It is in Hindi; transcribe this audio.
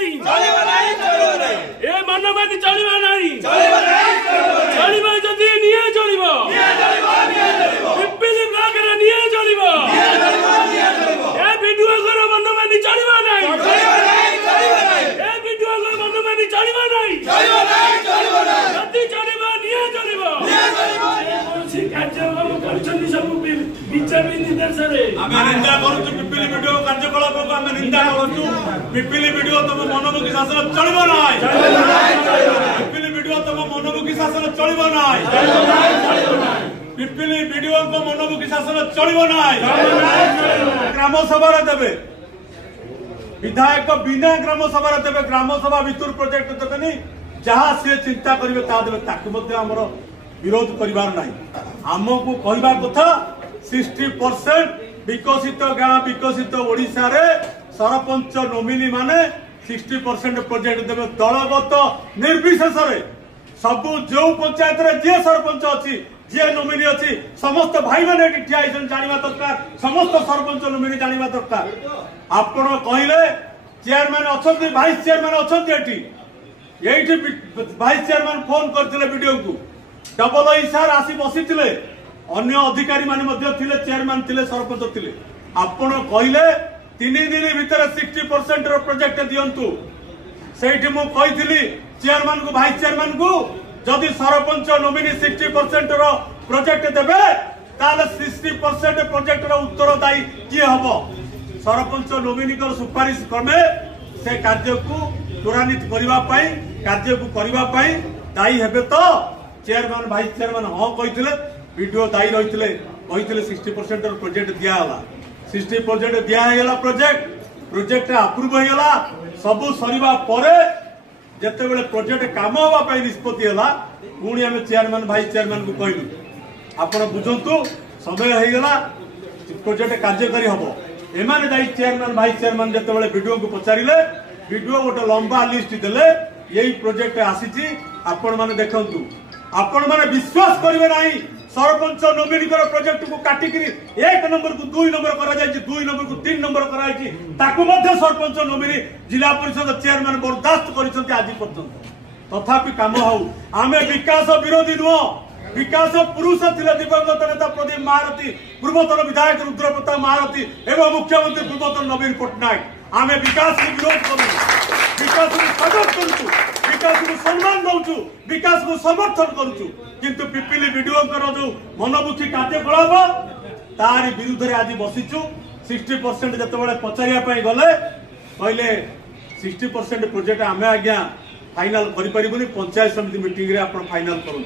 नहीं ए मनमानी चलिबा नहीं चलिबा जदी निये चलिबो पिपिली ब्लॉक रे निये चलिबो ए वीडियो करो मनमानी चलिबा नहीं ए वीडियो करो मनमानी चलिबा नहीं जदी चलिबा निये चलिबो से कार्यक्रम करछन सब विचार निर्देशरे आमे निंदा करूछु पिपिली वीडियो कार्यकलाप को आमे निंदा करूछु पिपिली वीडियो तुम मनमुखी शासन चलिबो नाही पिपिली वीडियो तुम मनमुखी शासन चलिबो नाही पिपिली वीडियो को मनमुखी शासन चलिबो नाही ग्राम सभा रे देबे विधायक बिना ग्राम सभा रे देबे ग्राम सभा भितर प्रोजेक्ट देबेनी जहां से चिंता करिवे ता देबे ताकि मध्ये हमर विरोध करिवार नाही हमकु कहबा कथा 60% विकसित गाँ विकसित ओडिशा रे सरपंच नोमिनी माने 60% प्रोजेक्ट देवे दलगत निर्विशेष सबू जो पंचायत रे जे सरपंच अच्छी जे नोमिनी अच्छी समस्त भाई मैंने ठिया जाना दरकार समस्त सरपंच नोमिनी जाना दरकार आपण कहले चेयरमैन अच्छा भाइस चेयरमैन अच्छा ये भाइस चेयरमैन फोन करते वीडियो को डबल इसार आसी बसी अन्य अधिकारी माने चेयरमैन थिले सरपंच थिले आपण कहले 3 दिन भीतर 60% रो प्रोजेक्ट दियंतु सेठी मु कहिथिली चेयरमैन को भाइस चेयरमैन को जदि सरपंच नोमिनी 60% रो प्रोजेक्ट देबे ताले 60% प्रोजेक्ट रो उत्तरदायी किए हबो सरपंच नोमिनी को सुपारिश क्रमे से कार्य को त्वरान्वित करबा पई कार्य को करबा पई दायी हेबे तो चेयरमैन भाइस चेयरमैन हां कहिथिले वीडियो दायी रही 60% प्रोजेक्ट दियाला 60% दिया प्रोजेक्ट अप्रूव होगा सब सरीबा परे जेते बेले प्रोजेक्ट काम होगा निष्पत्ति है पुणी आम चेयरमैन भाइस चेयरमैन को कहलु आपण बुझंतु समय होगा प्रोजेक्ट कार्यकारी हम एमाने दायी चेयरमैन भाइस चेयरमैन जेते बेले वीडियो को पचारिले वीडियो गोटे लंबा लिस्ट देले यही प्रोजेक्ट आसी आपण माने देखंतु आपण माने विश्वास करिवे नाही सरपंच नोमिनी प्रोजेक्ट को काटिकी 1 नंबर को 2 नंबर करा जायछि 2 नंबर को 3 नंबर करा जायछि ताकु मध्ये सरपंच नोमिनी जिला परिषद चेयरमैन बर्दाश्त करिसंती आज पर्यंत तथापि काम हौ आमे विकास विरोधी नुह विकास पुरुष थिले दिवंगत नेता प्रदीप महारथी पूर्वतन विधायक रुद्रप्रताप महारथी एवं मुख्यमंत्री पूर्वतन नवीन पट्टनायक आमे विकास को विरोध करू विकास को स्वागत करूछु विकास को सम्मान दउछु विकास को समर्थन करूछु किंतु पिपिली वीडियो जो मनमुखी कार्यकलाप तारी विरुद्ध रे आज बसीचु 60% जतबेले पचारिया गले कहले 60% प्रोजेक्ट आमे आज्ञा फाइनल करि परिबुनी पंचायत समिति मीटिंग रे आपण फाइनल करू।